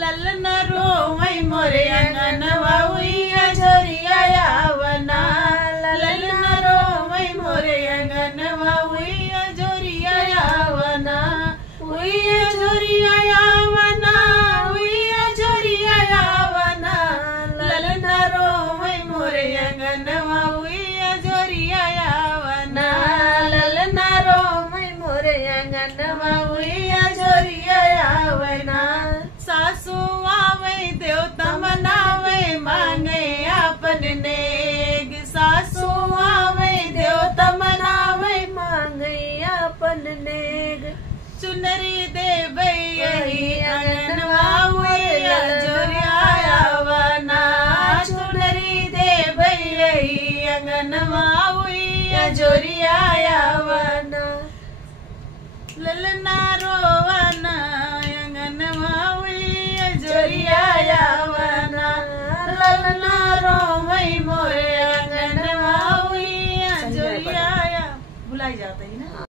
ललना रोवै मोरे अंगनवा उइया झोरिया आवना। ललना रोवै मोरे अंगनवा उइया झोरिया आवना। उइया झोरिया आवना, उइया झोरिया आवना। ललना रोवै मोरे अंगनवा उइया झोरिया आवना। ललना रोवै मोरे अंगनवा उइया झोरिया आवना। सासू आवे देवता मनावे मांगे आपन नेग। सासू आवे देवता मनावे मांगे आपन नेग। चुनरी देवे यही अंगनवा उइया झोरिया आवना। चुनरी देवे यही अंगनवा उइया झोरिया आवना। ललना रोवना